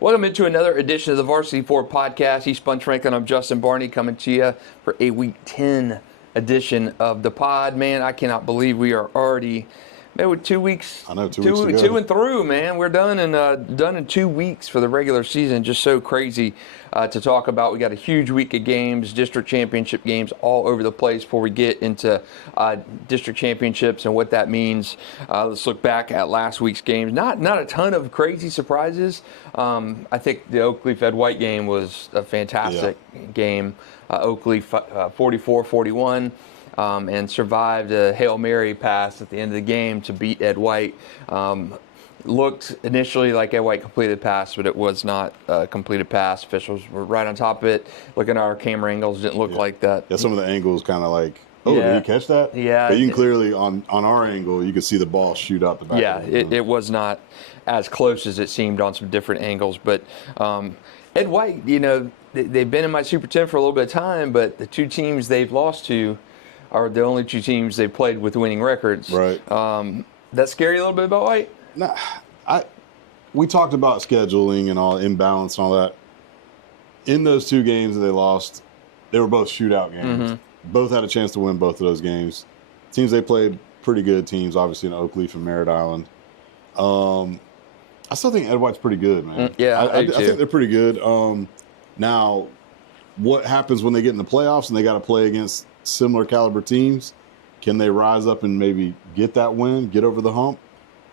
Welcome into another edition of the Varsity 4 podcast. He's Sponge Franklin. I'm Justin Barney coming to you for a Week 10 edition of the pod. Man, I cannot believe we are already with 2 weeks. I know, 2 weeks ago. Two and through, man. We're done in 2 weeks for the regular season. Just so crazy to talk about. We got a huge week of games, district championship games all over the place before we get into district championships and what that means. Let's look back at last week's games. Not a ton of crazy surprises. I think the Oakleaf Ed White game was a fantastic game. Oakleaf 44-41. And survived a Hail Mary pass at the end of the game to beat Ed White. Looked initially like Ed White completed pass, but it was not a completed pass. Officials were right on top of it. Looking at our camera angles, didn't look like that. Yeah, some of the angles kind of like, did he catch that? Yeah. But you can clearly, on our angle, you can see the ball shoot out the back. Yeah, it was not as close as it seemed on some different angles. But Ed White, they've been in my Super 10 for a little bit of time, but the two teams they've lost to are the only two teams they've played with winning records. Right. That scary a little bit about White? Nah, we talked about scheduling and all imbalance and all that. In those two games that they lost, they were both shootout games. Mm-hmm. Both had a chance to win both of those games. Teams they played, pretty good teams, obviously in Oakleaf and Merritt Island. I still think Ed White's pretty good, man. Yeah, I think they're pretty good. Now, what happens when they get in the playoffs and they got to play against similar caliber teams? Can they rise up and maybe get that win, get over the hump?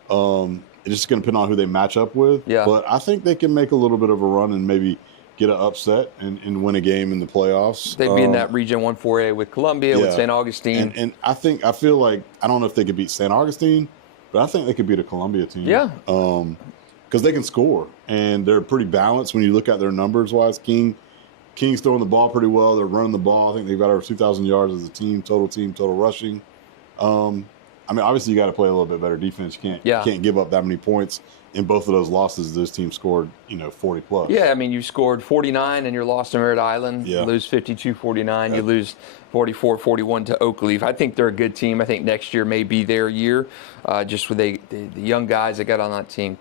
It's just going to depend on who they match up with. Yeah. But I think they can make a little bit of a run and maybe get an upset and win a game in the playoffs. They'd be in that Region 1-4A with Columbia, with St. Augustine. And I feel like, I don't know if they could beat St. Augustine, but I think they could beat a Columbia team. Yeah. Because they can score, and they're pretty balanced when you look at their numbers-wise. King's throwing the ball pretty well. They're running the ball. I think they've got over 2,000 yards as a team, total rushing. Obviously you got to play a little bit better defense. You can't give up that many points. In both of those losses, those teams scored, 40 plus. Yeah, you scored 49 and you're lost to Merritt Island. Yeah. You lose 52-49. You lose 44-41 to Oakleaf. I think they're a good team. I think next year may be their year, just with the young guys that got on that team.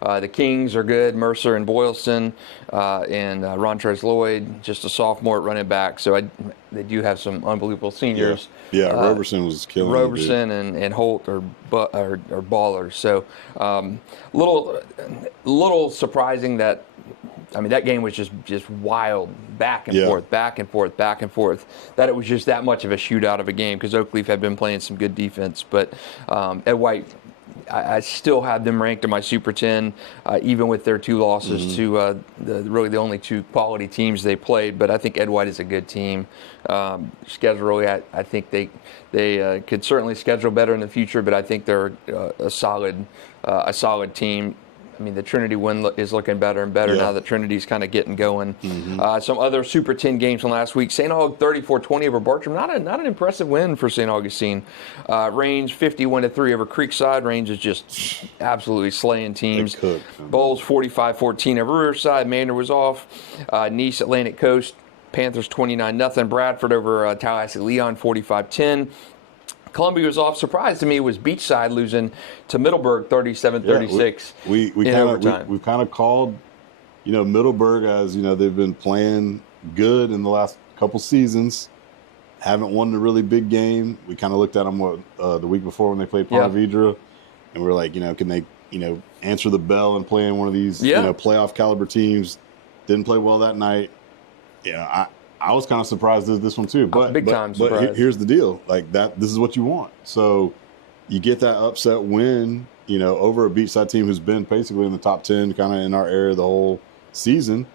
The Kings are good. Mercer and Boylston, and Rontrez Lloyd, just a sophomore at running back. So they do have some unbelievable seniors. Yeah, Roberson was killing it. Roberson and Holt are ballers. So little surprising that. That game was just wild, back and forth, that it was just that much of a shootout of a game because Oakleaf had been playing some good defense. But Ed White, I still have them ranked in my Super 10, even with their two losses to really the only two quality teams they played. But I think Ed White is a good team. Schedule, I think they could certainly schedule better in the future, but I think they're a solid team. The Trinity win is looking better and better now that Trinity's kind of getting going. Mm-hmm. Some other Super 10 games from last week. St. Aug 34-20 over Bartram. Not an impressive win for St. Augustine. Range 51-3 over Creekside. Range is just absolutely slaying teams. Bowles 45-14 over Riverside. Manor was off. Nease Atlantic Coast. Panthers 29-0. Bradford over Tallahassee Leon 45-10. Columbia was off. Surprise to me was Beachside losing to Middleburg 37-36 in overtime. We've kind of called, Middleburg as, they've been playing good in the last couple seasons. Haven't won a really big game. We kind of looked at them the week before when they played Ponte Vedra, and we're like, can they, answer the bell and play in one of these, playoff caliber teams? Didn't play well that night. I was kind of surprised at this one too, but here's the deal: this is what you want. So you get that upset win, over a Beachside team who's been basically in the top 10, kind of in our area the whole season.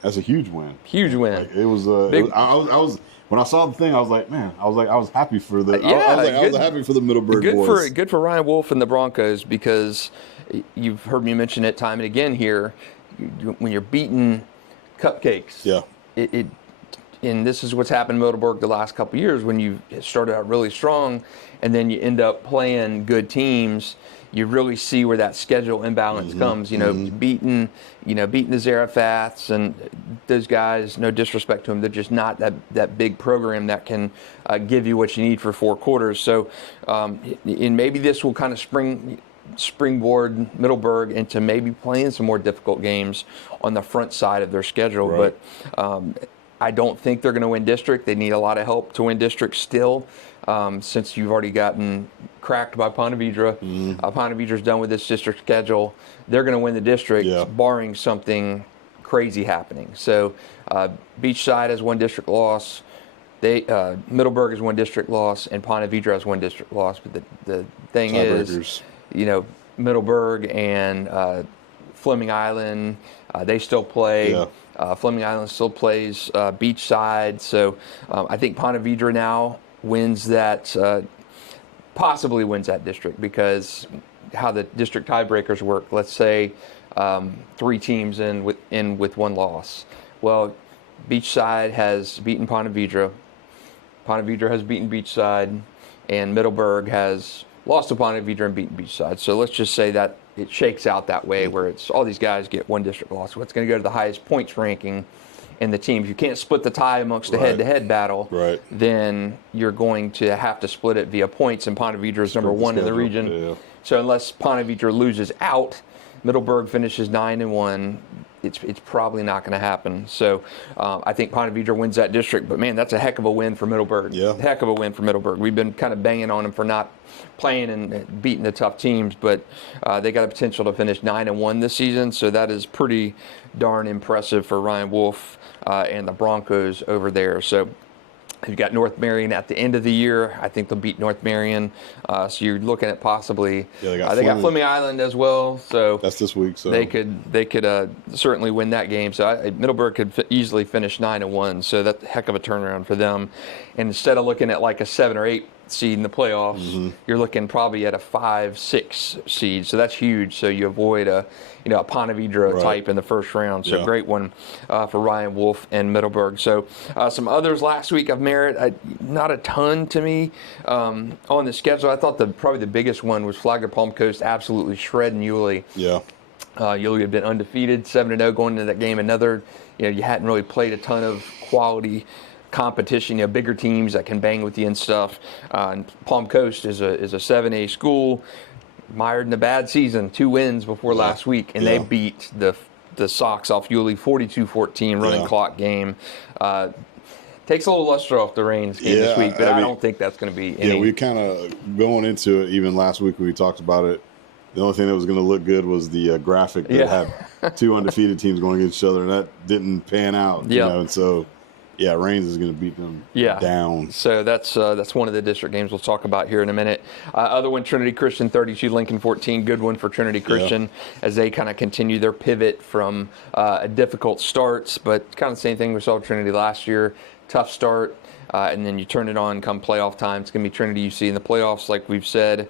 That's a huge win. Huge win. It was. I was when I saw the thing, I was like, man, I was happy for the. I was happy for the Middleburg boys. Good for Ryan Wolf and the Broncos, because you've heard me mention it time and again here. When you're beating cupcakes, and this is what's happened in Middleburg the last couple of years. When you started out really strong and then you end up playing good teams, you really see where that schedule imbalance comes. Beating the Zarafats and those guys, no disrespect to them, they're just not that big program that can give you what you need for 4 quarters. So, and maybe this will kind of spring springboard Middleburg into maybe playing some more difficult games on the front side of their schedule. Right. But I don't think they're going to win district. They need a lot of help to win district still, since you've already gotten cracked by Ponte Vedra. Ponte Vedra's done with this district schedule. They're going to win the district, barring something crazy happening. So Beachside has one district loss. Middleburg has one district loss, and Ponte Vedra has one district loss. But the thing is, Middleburg and Fleming Island, they still play. Yeah. Fleming Island still plays Beachside. So I think Ponte Vedra now wins that, possibly wins that district, because how the district tiebreakers work. Let's say 3 teams in with one loss. Well, Beachside has beaten Ponte Vedra. Ponte Vedra has beaten Beachside, and Middleburg has lost to Ponte Vedra and beaten Beachside. So let's just say that it shakes out that way, where it's all these guys get one district loss. What's going to go to the highest points ranking in the teams? You can't split the tie amongst the head-to-head battle. Right. Then you're going to have to split it via points, and Ponte Vedra is number 1 in the region. Yeah. So unless Ponte Vedra loses out, Middleburg finishes 9-1. It's probably not going to happen. So I think Ponte Vedra wins that district. But, man, that's a heck of a win for Middleburg. Yeah. Heck of a win for Middleburg. We've been kind of banging on them for not playing and beating the tough teams. But they got a potential to finish 9-1 this season. So that is pretty darn impressive for Ryan Wolf and the Broncos over there. So you've got North Marion at the end of the year. I think they'll beat North Marion. So you're looking at possibly. Yeah, they got Fleming Island as well. So that's this week. So they could certainly win that game. So Middleburg could easily finish 9-1. So that's a heck of a turnaround for them. And instead of looking at like a 7 or 8 seed in the playoffs, you're looking probably at a 5-6 seed. So that's huge. So you avoid a Ponte Vedra type in the first round. So great one for Ryan Wolf and Middleburg. So some others last week of merit, not a ton to me on the schedule. I thought probably the biggest one was Flagler Palm Coast absolutely shredding Yulee. Yeah. Yulee had been undefeated, 7-0 going into that game. Another, you hadn't really played a ton of quality competition, bigger teams that can bang with you and stuff. And Palm Coast is a 7A school, mired in a bad season, 2 wins before last week, and they beat the socks off Yulee 42-14 running clock game. Takes a little luster off the Reigns game this week, but I don't think that's going to be any. Yeah, we kind of going into it even last week when we talked about it. The only thing that was going to look good was the graphic that had 2 undefeated teams going against each other, and that didn't pan out. And so. Yeah, Reigns is going to beat them down. So that's one of the district games we'll talk about here in a minute. Other one, Trinity Christian 32, Lincoln 14. Good one for Trinity Christian as they kind of continue their pivot from difficult starts, but kind of the same thing we saw with Trinity last year. Tough start, and then you turn it on come playoff time. It's going to be Trinity UC in the playoffs, like we've said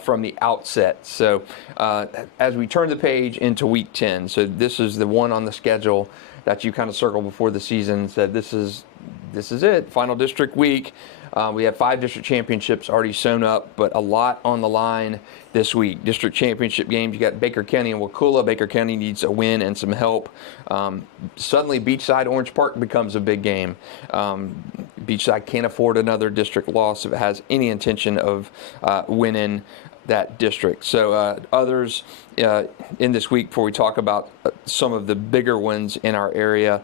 from the outset. So as we turn the page into Week 10, so this is the one on the schedule that you kind of circled before the season, said this is it, final district week. We have 5 district championships already sewn up, but a lot on the line this week. District championship games, you got Baker County and Wakulla. Baker County needs a win and some help. Suddenly Beachside Orange Park becomes a big game. Beachside can't afford another district loss if it has any intention of winning that district. So others in this week, before we talk about some of the bigger ones in our area,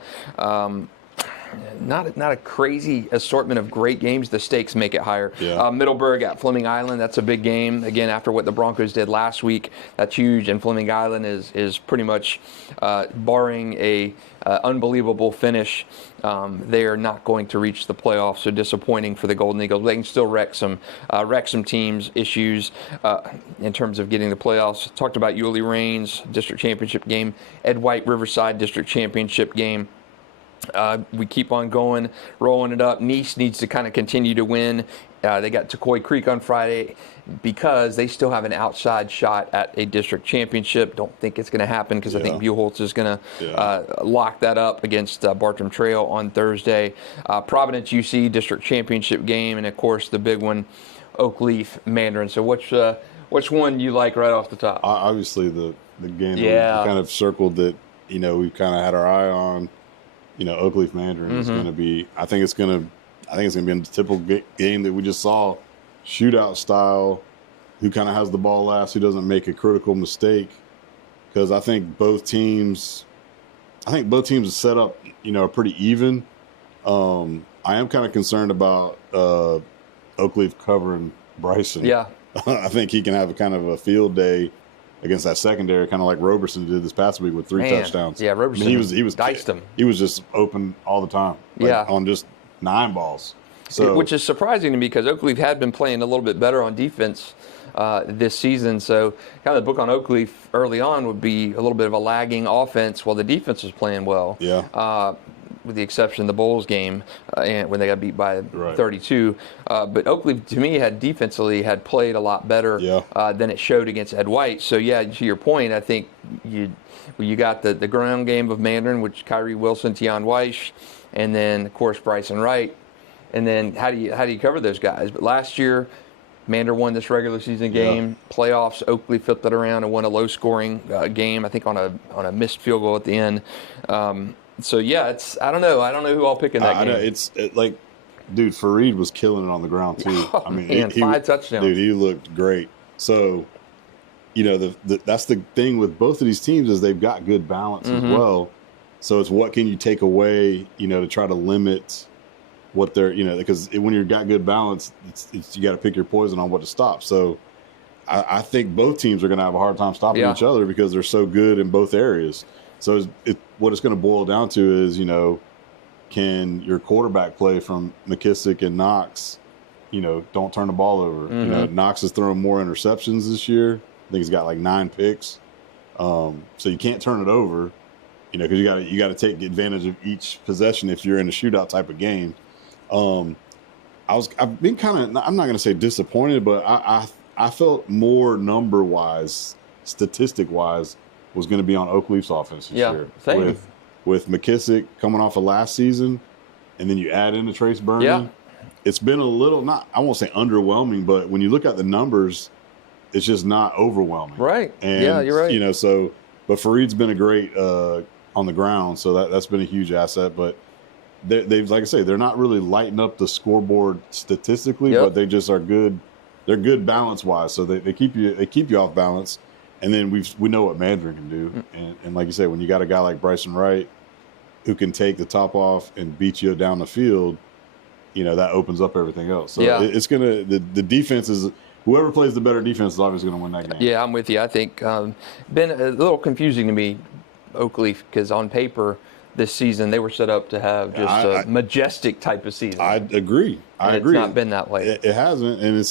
not a crazy assortment of great games. The stakes make it higher. Middleburg at Fleming Island, that's a big game. Again, after what the Broncos did last week, that's huge. And Fleming Island is pretty much, barring a unbelievable finish, they are not going to reach the playoffs. So disappointing for the Golden Eagles. They can still wreck some teams' issues in terms of getting the playoffs. Talked about Yulee Reigns district championship game, Ed White Riverside district championship game. We keep on going, rolling it up. Nease needs to kind of continue to win. They got Tucoy Creek on Friday because they still have an outside shot at a district championship. Don't think it's going to happen because I think Buchholz is going to lock that up against Bartram Trail on Thursday. Providence UC district championship game, and of course the big one, Oakleaf Mandarin. So which one you like right off the top? Obviously the game that we kind of circled that we've kind of had our eye on. Oakleaf Mandarin is going to be. I think it's going to be a typical game that we just saw, shootout style. who kind of has the ball last, who doesn't make a critical mistake. Because I think both teams are set up, are pretty even. I am kind of concerned about Oakleaf covering Bryson. Yeah. I think he can have a kind of a field day against that secondary, kind of like Roberson did this past week with 3 touchdowns. Yeah, Roberson he was diced him. He was just open all the time. On just 9 balls. So, which is surprising to me because Oakleaf had been playing a little bit better on defense this season. So kind of the book on Oakleaf early on would be a little bit of a lagging offense while the defense was playing well. Yeah. With the exception of the Bulls game and when they got beat by 32. But Oakleaf, to me, defensively had played a lot better than it showed against Ed White. So, yeah, to your point, I think you got the ground game of Mandarin, which Kyrie Wilson, Tion Weish, and then, of course, Bryson Wright. And then how do you cover those guys? But last year, Mandarin won this regular season game. Playoffs, Oakleaf flipped it around and won a low-scoring game, I think on a missed field goal at the end. So, yeah, I don't know. I don't know who I'll pick in that game. I know. It's like, dude, Fareed was killing it on the ground, too. Oh, I mean, man, 5 touchdowns. Dude, he looked great. So, that's the thing with both of these teams is they've got good balance as well. So it's what can you take away, to try to limit what they're, because when you've got good balance, it's you got to pick your poison on what to stop. So I think both teams are going to have a hard time stopping each other because they're so good in both areas. So what it's going to boil down to is, can your quarterback play from McKissick and Knox, don't turn the ball over. Knox has thrown more interceptions this year. I think he's got like 9 picks. So you can't turn it over, because you got to take advantage of each possession if you're in a shootout type of game. I've been kind of, I'm not going to say disappointed, but I felt more number-wise, statistic-wise, was going to be on Oakleaf's offense this year. Same. With McKissick coming off of last season, and then you add in the Trace Barney. Yeah. It's been a little, I won't say underwhelming, but when you look at the numbers, it's just not overwhelming. Right. And, yeah, you're right. But Fareed's been a great on the ground, so that's been a huge asset. But they've, like I say, they're not really lighting up the scoreboard statistically, but they just are good. They're good balance-wise, so they keep you off balance. And then we know what Mandarin can do. And like you said, when you got a guy like Bryson Wright who can take the top off and beat you down the field, that opens up everything else. So it's going to – the defense is – whoever plays the better defense is obviously going to win that game. Yeah, I'm with you. I think been a little confusing to me, Oakleaf, because on paper this season they were set up to have just a majestic type of season. I agree. It's not been that way. It hasn't, and they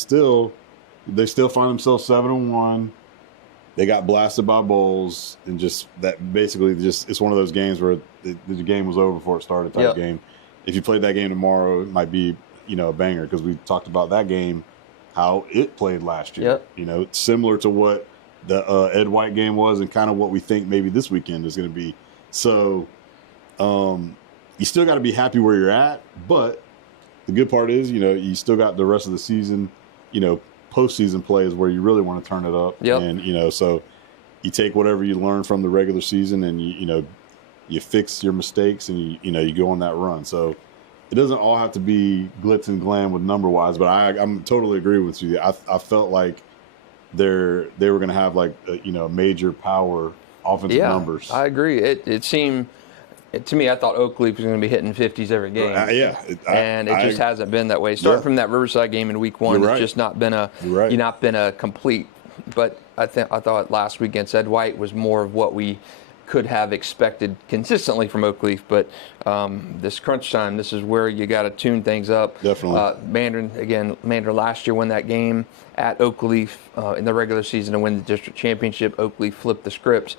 still find themselves 7-1. They got blasted by Bulls, and just that basically it's one of those games where the game was over before it started type game. If you played that game tomorrow, it might be, a banger because we talked about that game, how it played last year. It's similar to what the Ed White game was and kind of what we think maybe this weekend is going to be. So you still got to be happy where you're at, but the good part is, you still got the rest of the season, postseason play is where you really want to turn it up. And, so you take whatever you learn from the regular season and you fix your mistakes and you go on that run. So it doesn't all have to be glitz and glam with number wise, but I'm totally agree with you. I felt like they were going to have like, major power offensive numbers. I agree. It seemed, to me, I thought Oakleaf was going to be hitting 50s every game. And it just hasn't been that way. Starting from that Riverside game in week 1, it's just not been a complete. But I thought last week against Ed White was more of what we could have expected consistently from Oakleaf. But this crunch time, this is where you got to tune things up. Definitely. Mandarin last year won that game at Oakleaf in the regular season to win the district championship. Oakleaf flipped the script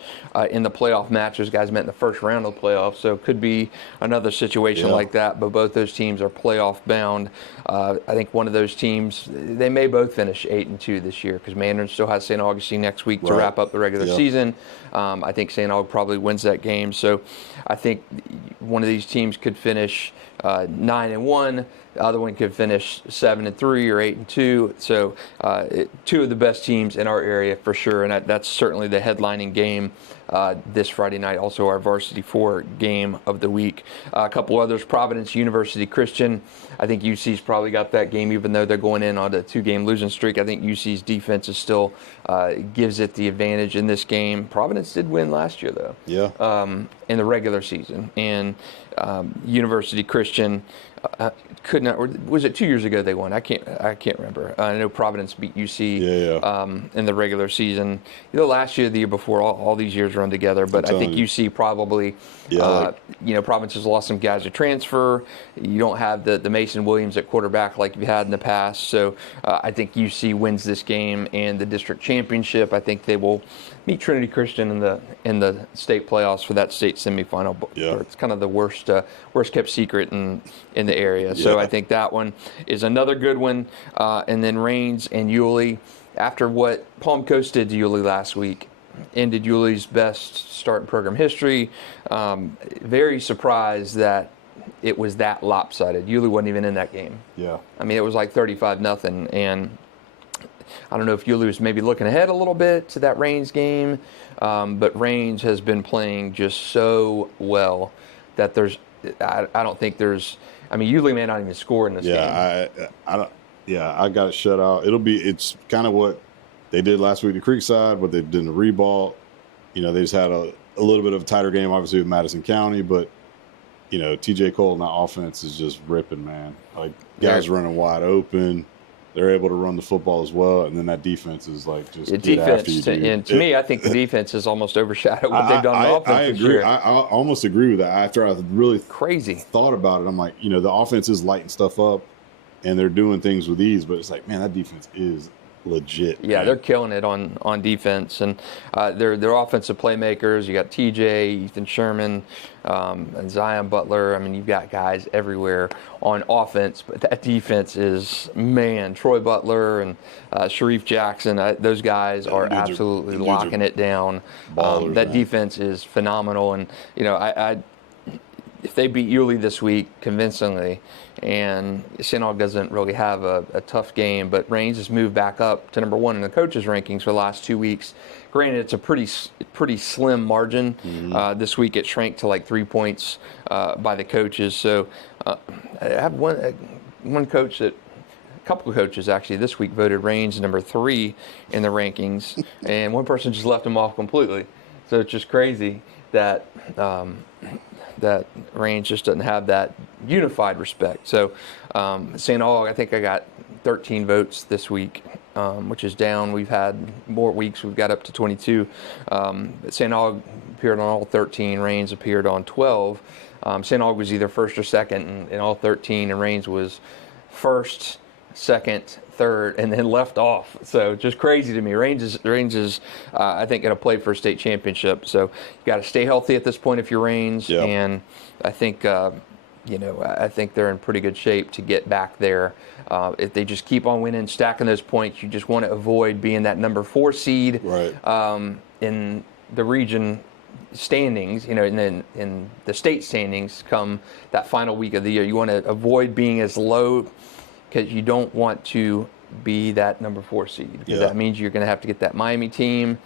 in the playoff match. Those guys met in the first round of the playoffs, so it could be another situation like that. But both those teams are playoff bound. I think one of those teams, they may both finish 8-2 this year because Mandarin still has St. Augustine next week to wrap up the regular season. I think St. Aug probably wins that game. So I think one of these teams could finish 9-1. The other one could finish 7-3 or 8-2. So two of the best teams in our area for sure, and that's certainly the headlining game this Friday night. Also our Varsity 4 game of the week. A couple others: Providence University Christian. I think UC's probably got that game, even though they're going in on a 2-game losing streak. I think UC's defense is still gives it the advantage in this game. Providence did win last year, though. Yeah. In the regular season, and University Christian could not. Or was it 2 years ago they won? I can't remember. I know Providence beat UC in the regular season. Last year, the year before, all these years run together. But I think UC probably. Providence has lost some guys to transfer. You don't have the Mason Williams at quarterback like you had in the past. So I think UC wins this game and the district championship. I think they will meet Trinity Christian in the state playoffs for that state semifinal. Yeah. It's kind of the worst kept secret in the area. So I think that one is another good one. And then Raines and Yulee, after what Palm Coast did to Yulee last week, ended Yulee's best start in program history. Very surprised that it was that lopsided. Yulee wasn't even in that game. Yeah. I mean, it was like 35-0, and I don't know if Yulee was maybe looking ahead a little bit to that Raines game, but Raines has been playing just so well that I don't think there's. I mean, Yulee may not even score in this game. I got it shut out. It's kind of what they did last week to Creekside, what they did in the Reball. They just had a little bit of a tighter game, obviously, with Madison County, but, TJ Cole and that offense is just ripping, man. Like, guys running wide open. They're able to run the football as well, and then that defense is like just get after you, dude. And to me, I think the defense has almost overshadowed what they've done on offense. I agree. Year. I almost agree with that. After I really thought about it, I'm like, the offense is lighting stuff up, and they're doing things with ease, but it's like, man, that defense is legit. Yeah, man. They're killing it on defense, and they're offensive playmakers. You got TJ, Ethan Sherman, and Zion Butler. I mean, you've got guys everywhere on offense, but that defense is, man, Troy Butler and Sharif Jackson. Those guys are absolutely locking it down. Ballers, that man. defense is phenomenal, and if they beat Yulee this week convincingly, and St. Aug doesn't really have a tough game, but Raines has moved back up to number 1 in the coaches' rankings for the last 2 weeks. Granted, it's a pretty slim margin. This week it shrank to like 3 points by the coaches. So I have one coach a couple of coaches actually this week voted Raines number 3 in the rankings, and one person just left him off completely. So it's just crazy that that Raines just doesn't have that unified respect. So St. Aug, I think I got 13 votes this week, which is down. We've had more weeks. We've got up to 22. St. Aug appeared on all 13. Raines appeared on 12. St. Aug was either first or second in all 13, and Raines was first, second, third, and then left off. So just crazy to me. Raines is I think, going to play for a state championship. So you got to stay healthy at this point if you're Raines. Yep. And I think, I think they're in pretty good shape to get back there. If they just keep on winning, stacking those points, you just want to avoid being that number 4 seed in the region standings, and then in the state standings come that final week of the year. You want to avoid being as low, because you don't want to be that number 4 seed, because that means you're going to have to get that Miami team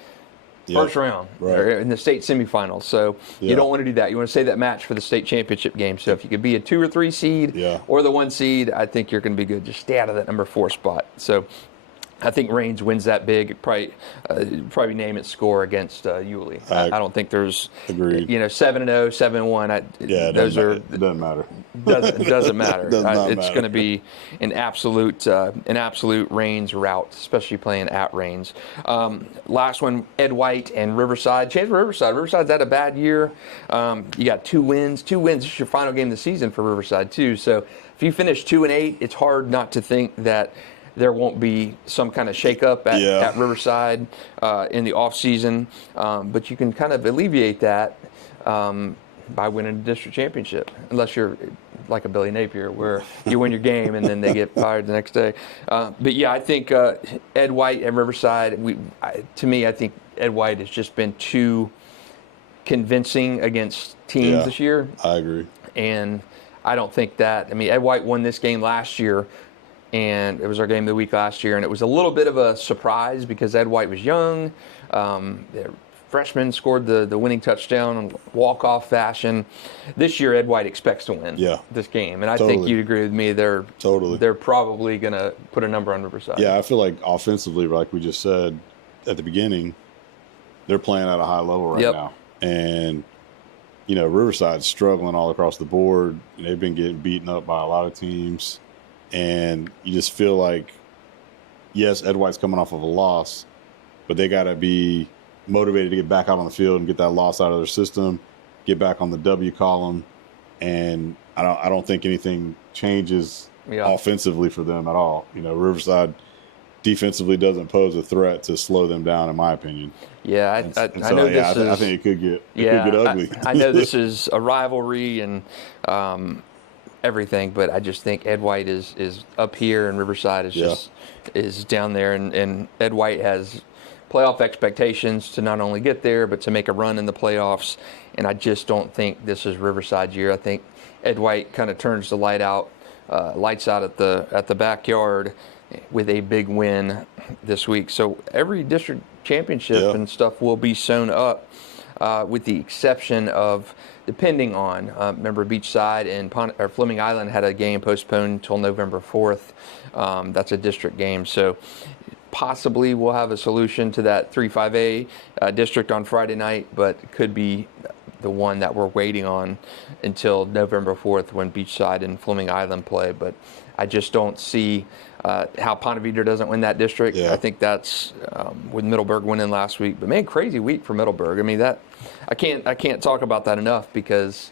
first round or in the state semifinals. So you don't want to do that. You want to save that match for the state championship game. So if you could be a 2 or 3 seed or the 1 seed, I think you're going to be good. Just stay out of that number 4 spot. So I think Raines wins that big. Probably name it score against Yulee. I don't think there's 7-0, 7-1. Those are it doesn't matter. Doesn't matter. It's matter. going to be an absolute Raines rout, especially playing at Raines. Last one, Ed White and Riverside. Chance for Riverside. Riverside's had a bad year. You got 2 wins. 2 wins. This is your final game of the season for Riverside too. So if you finish 2-8, it's hard not to think that there won't be some kind of shakeup at Riverside in the off season, but you can kind of alleviate that by winning the district championship, unless you're like a Billy Napier, where you win your game and then they get fired the next day. But yeah, I think Ed White and Riverside. To me, I think Ed White has just been too convincing against teams this year. I agree. And I don't think that. I mean, Ed White won this game last year, and it was our game of the week last year, and it was a little bit of a surprise because Ed White was young. The freshman scored the winning touchdown in walk-off fashion. This year, Ed White expects to win this game, and I think you'd agree with me. They're probably going to put a number on Riverside. Yeah, I feel like offensively, like we just said at the beginning, they're playing at a high level right now, and Riverside's struggling all across the board. They've been getting beaten up by a lot of teams, and you just feel like, yes, Ed White's coming off of a loss, but they got to be motivated to get back out on the field and get that loss out of their system, get back on the W column, and I don't think anything changes offensively for them at all. Riverside defensively doesn't pose a threat to slow them down, in my opinion. Yeah, I know this is. I think it could get ugly. I know this is a rivalry and everything, but I just think Ed White is up here and Riverside is down there, and Ed White has playoff expectations to not only get there but to make a run in the playoffs, and I just don't think this is Riverside's year. I think Ed White kind of turns the lights out at the backyard with a big win this week. So every district championship and stuff will be sewn up, with the exception of, depending on, remember Beachside and Fleming Island had a game postponed until November 4th. That's a district game. So possibly we'll have a solution to that 3-5A district on Friday night, but it could be the one that we're waiting on until November 4th when Beachside and Fleming Island play. But I just don't see how Ponte Vedra doesn't win that district. I think that's with Middleburg winning last week. But man, crazy week for Middleburg. I mean, that I can't talk about that enough because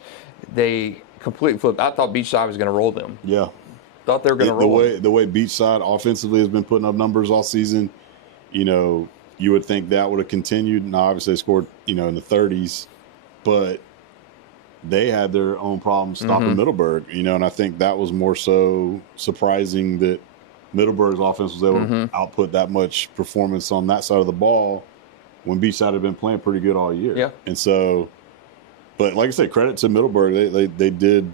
they completely flipped. I thought Beachside was going to roll them. Yeah. Thought they were going to roll them. The way Beachside offensively has been putting up numbers all season, you would think that would have continued. Now, obviously, they scored, in the 30s, but they had their own problems stopping Middleburg, and I think that was more so surprising that Middleburg's offense was able to output that much performance on that side of the ball when Beachside had been playing pretty good all year. Yeah. And so, but like I said, credit to Middleburg. They did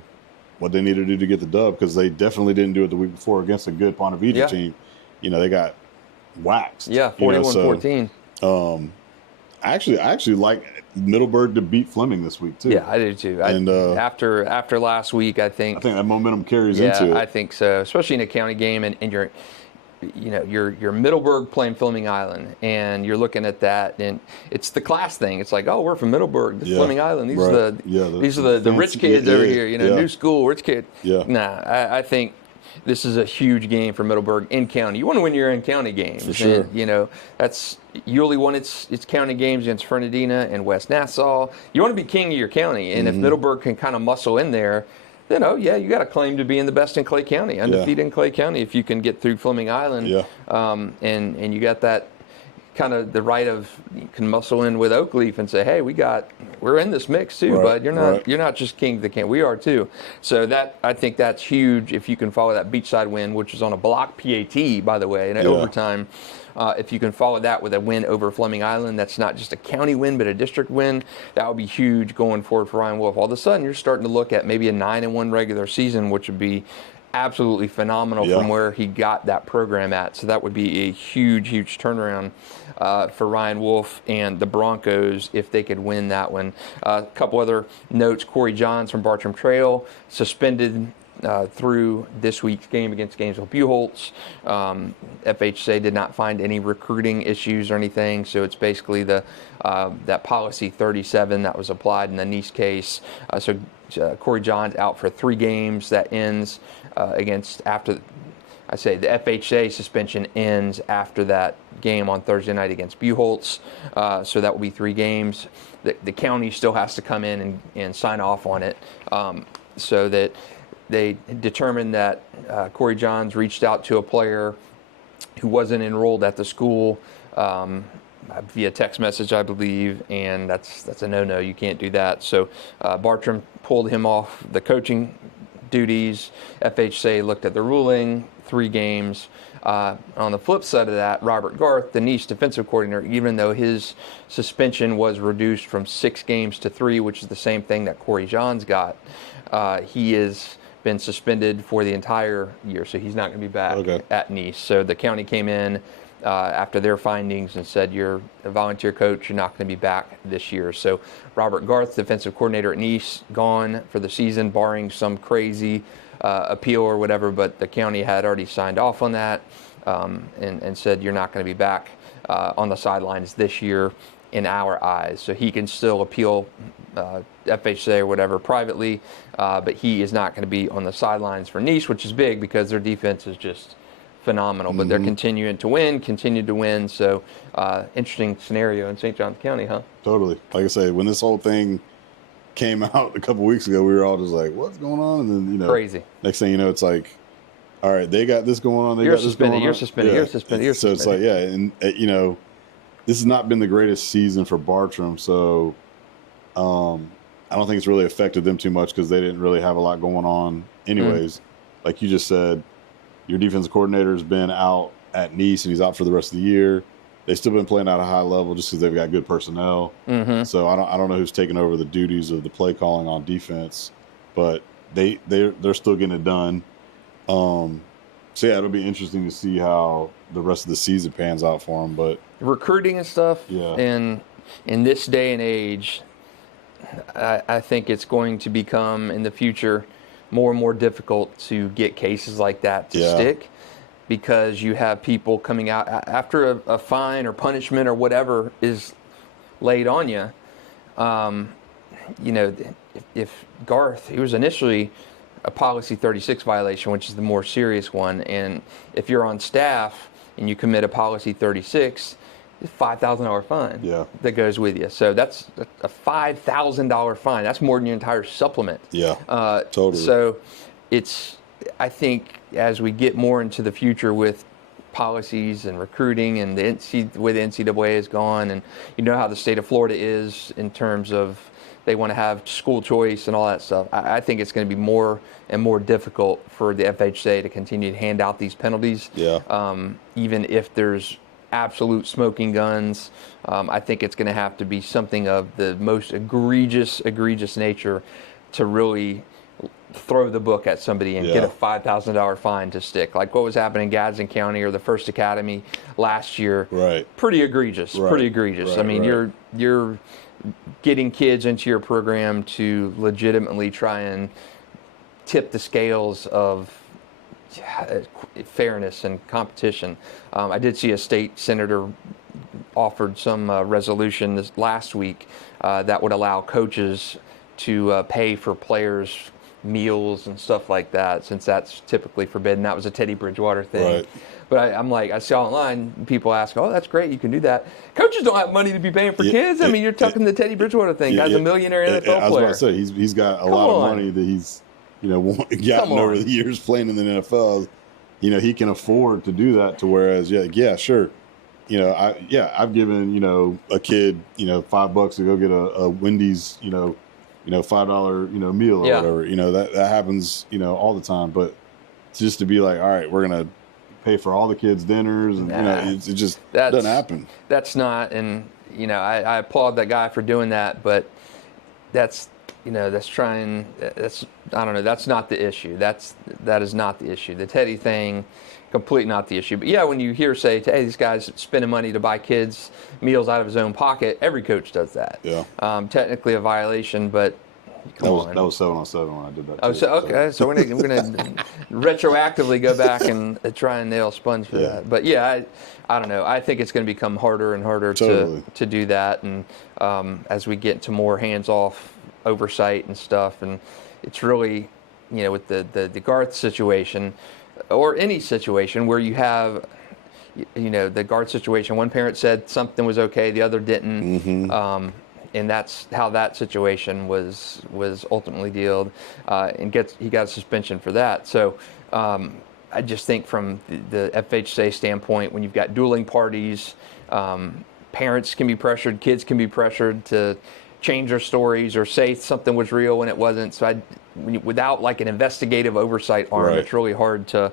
what they needed to do to get the dub because they definitely didn't do it the week before against a good Ponte Vedra team. They got waxed. Yeah, 41-14. I actually like Middleburg to beat Fleming this week too. Yeah, I do too. And after last week, I think that momentum carries into it. I think so, especially in a county game, and you're Middleburg playing Fleming Island, and you're looking at that, and it's the class thing. It's like, oh, we're from Middleburg, Fleming Island. These are the rich kids over here. New school, rich kid. Yeah. Nah, I think this is a huge game for Middleburg in county. You want to win your in-county games. For sure. And, that's usually won its county games against Fernandina and West Nassau. You want to be king of your county, and if Middleburg can kind of muscle in there, you got a claim to being the best in Clay County, undefeated in Clay County if you can get through Fleming Island. Yeah. And you got that kind of the right of, you can muscle in with Oakleaf and say, hey, we're in this mix too, bud. You're not just king of the camp. We are too. So I think that's huge if you can follow that Beachside win, which was on a block PAT, by the way, in overtime. If you can follow that with a win over Fleming Island, that's not just a county win, but a district win. That would be huge going forward for Ryan Wolf. All of a sudden, you're starting to look at maybe a 9-1 regular season, which would be absolutely phenomenal from where he got that program at. So that would be a huge, huge turnaround for Ryan Wolf and the Broncos if they could win that one. A couple other notes. Corey Johns from Bartram Trail suspended through this week's game against Gainesville-Buchholz. FHSA did not find any recruiting issues or anything, so it's basically that policy 37 that was applied in the Nease case. So Corey Johns out for 3 games. That ends the FHA suspension ends after that game on Thursday night against Buchholz. So that will be 3 games. The county still has to come in and sign off on it, so that they determined that Corey Johns reached out to a player who wasn't enrolled at the school via text message, I believe, and that's a no-no. You can't do that. So Bartram pulled him off the coaching duties. FHSA looked at the ruling, 3 games. On the flip side of that, Robert Garth, the Nease defensive coordinator, even though his suspension was reduced from 6 games to 3, which is the same thing that Corey Johns got, he is been suspended for the entire year, so he's not going to be back at Nease. So the county came in after their findings and said, you're a volunteer coach, you're not going to be back this year. So Robert Garth, defensive coordinator at Nease, gone for the season, barring some crazy appeal or whatever, but the county had already signed off on that and said you're not going to be back on the sidelines this year in our eyes. So he can still appeal FHA or whatever privately, but he is not going to be on the sidelines for Nease, which is big because their defense is just phenomenal. But they're continuing to win, So interesting scenario in St. Johns County, huh? Totally. Like I say, when this whole thing came out a couple weeks ago, we were all just like, what's going on? And then, you know, crazy. Next thing you know, it's like, all right, they got this going on. You're suspended. So it's like, and you know, this has not been the greatest season for Bartram. So I don't think it's really affected them too much because they didn't really have a lot going on anyways. Like you just said, your defensive coordinator has been out at Nease and he's out for the rest of the year. They've still been playing at a high level just because they've got good personnel. So I don't know who's taking over the duties of the play calling on defense, but they're still getting it done. So yeah, it'll be interesting to see how the rest of the season pans out for them. But recruiting and stuff, and in this day and age, I think it's going to become in the future more and more difficult to get cases like that to stick, because you have people coming out after a fine or punishment or whatever is laid on you. You know, if Garth, he was initially a policy 36 violation, which is the more serious one, and if you're on staff and you commit a policy 36, it's a $5,000 fine that goes with you. So that's a $5,000 fine. That's more than your entire supplement. Totally. So I think as we get more into the future with policies and recruiting and the way the NCAA is gone, and you know how the state of Florida is in terms of they want to have school choice and all that stuff. I think it's going to be more and more difficult for the FHA to continue to hand out these penalties. Even if there's absolute smoking guns, I think it's going to have to be something of the most egregious nature to really throw the book at somebody and get a $5,000 fine to stick. Like what was happening in Gadsden County or the First Academy last year. Pretty egregious. I mean, you're getting kids into your program to legitimately try and tip the scales of fairness and competition. I did see a state senator offered some resolution this last week that would allow coaches to pay for players' meals and stuff like that, since that's typically forbidden. That was a Teddy Bridgewater thing. But I'm like, I saw online people ask, oh, that's great, you can do that. Coaches don't have money to be paying for kids. I mean, you're talking the Teddy Bridgewater thing. Guy's a millionaire NFL player. I was about to say, he's got a lot of money that he's, you know, gotten over the years playing in the NFL. You know, he can afford to do that. To whereas, sure. You know, I've given, you know, a kid, you know, $5 to go get a Wendy's, you know, $5, you know, meal or whatever. You know, that happens, you know, all the time. But just to be like, all right, we're gonna pay for all the kids' dinners, and you know, it just doesn't happen. That's not, and you know, I applaud that guy for doing that, but that's, you know, I don't know, that's not the issue. That is not the issue. The Teddy thing, completely not the issue. But yeah, when you hear say, hey, this guy's spending money to buy kids meals out of his own pocket, every coach does that. Technically a violation, but that was 7 on 7 when I did that. So we're gonna retroactively go back and try and nail Sponge for that. But yeah, I don't know. I think it's going to become harder and harder to do that, and as we get into more hands-off oversight and stuff, and it's really, you know, with the Garth situation or any situation where you have, you know, the Garth situation, one parent said something was okay, the other didn't. And that's how that situation was ultimately dealt, and he got a suspension for that. So I just think from the FHA standpoint, when you've got dueling parties, parents can be pressured, kids can be pressured to change their stories or say something was real when it wasn't. So without like an investigative oversight arm, it's really hard to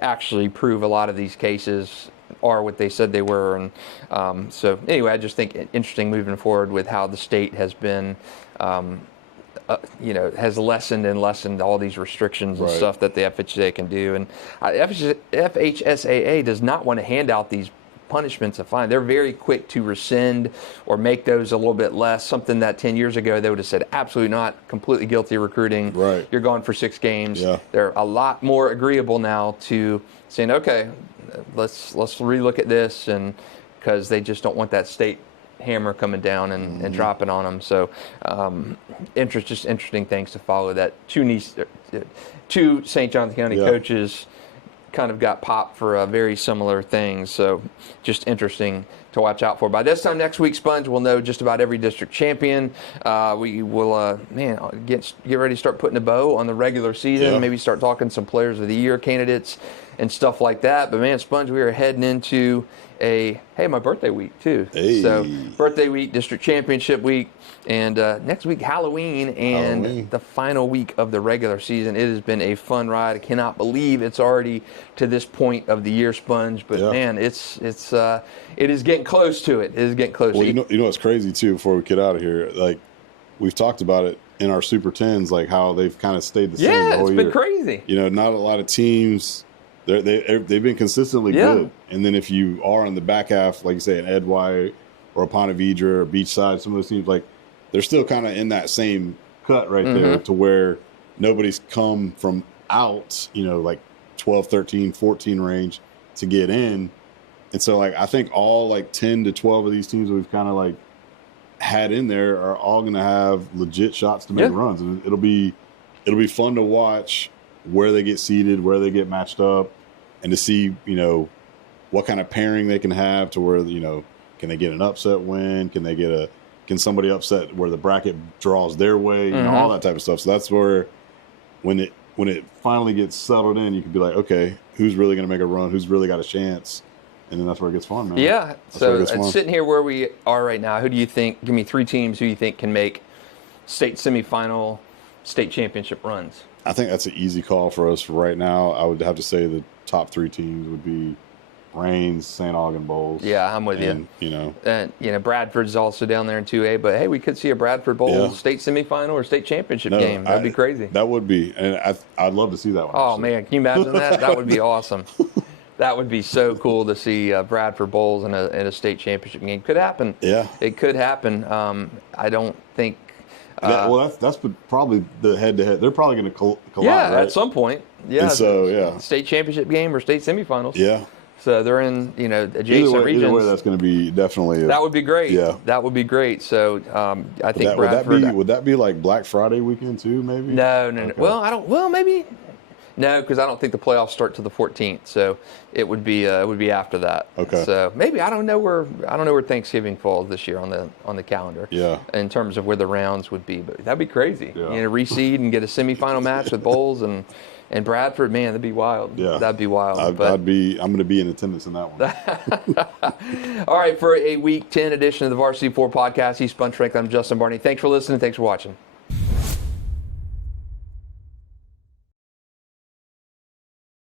actually prove a lot of these cases are what they said they were. And so anyway, I just think interesting moving forward with how the state has been has lessened and lessened all these restrictions and Right. stuff that the FHSAA can do. And FHSAA does not want to hand out these punishments of fine. They're very quick to rescind or make those a little bit less. Something that 10 years ago they would have said absolutely not, completely guilty of recruiting. Right. You're gone for 6 games. Yeah. They're a lot more agreeable now to saying, okay, let's relook at this, and because they just don't want that state hammer coming down and dropping on them. So just interesting things to follow. That two St. Johns County coaches kind of got popped for very similar things. So just interesting to watch out for. By this time next week, Sponge, we'll know just about every district champion. We will, get ready to start putting a bow on the regular season. Yeah. Maybe start talking some players of the year candidates and stuff like that. But man, Sponge, we are heading into my birthday week too. Hey. So birthday week, district championship week, and next week Halloween and the final week of the regular season. It has been a fun ride. I cannot believe it's already to this point of the year, Sponge. But man, it is getting close to it. It is getting close. Well, you know what's crazy too. Before we get out of here, like we've talked about it in our Super 10s, like how they've kind of stayed the same the whole it's year. been crazy. Not a lot of teams. They've been consistently good. And then if you are on the back half, like you say, an Ed White or a Ponte Vedra or Beachside, some of those teams, like they're still kind of in that same cut right there, to where nobody's come from out, like 12, 13, 14 range to get in. And so, like, I think all like 10 to 12 of these teams we've kind of like had in there are all going to have legit shots to make runs, and it'll be fun to watch where they get seeded, where they get matched up, and to see, what kind of pairing they can have to where, can they get an upset win? Can somebody upset where the bracket draws their way? All that type of stuff. So that's where when it finally gets settled in, you can be like, okay, who's really going to make a run? Who's really got a chance? And then that's where it gets fun, man. Yeah. So sitting here where we are right now, who do you think? Give me 3 teams who you think can make state semifinal, state championship runs. I think that's an easy call for us right now. I would have to say the top 3 teams would be Rains, St. Aug, and Bowles. Yeah, I'm with you. And Bradford's also down there in 2A, but hey, we could see a Bradford Bowles state semifinal or state championship game. That'd be crazy. That would be, and I'd love to see that one. Oh man, can you imagine that? That would be awesome. That would be so cool to see Bradford Bowles in a state championship game. Could happen. Yeah, it could happen. I don't think. That's probably the head-to-head. They're probably going to collide. Yeah, right? At some point. Yeah. And so state championship game or state semifinals. Yeah. So they're in adjacent regions. Either way, that's going to be definitely. That would be great. Yeah. That would be great. So I think Bradford. Would that be like Black Friday weekend too? Maybe. No. Okay. Well, I don't. Well, maybe. No, because I don't think the playoffs start till the 14th. So it would be after that. Okay. So maybe I don't know where Thanksgiving falls this year on the calendar. Yeah. In terms of where the rounds would be, but that'd be crazy. Yeah. Reseed and get a semifinal match with Bowles and Bradford. Man, that'd be wild. Yeah. That'd be wild. I'm going to be in attendance in that one. All right, for a Week 10 edition of the Varsity 4 podcast, he's Sponge Franklin. I'm Justin Barney. Thanks for listening. Thanks for watching.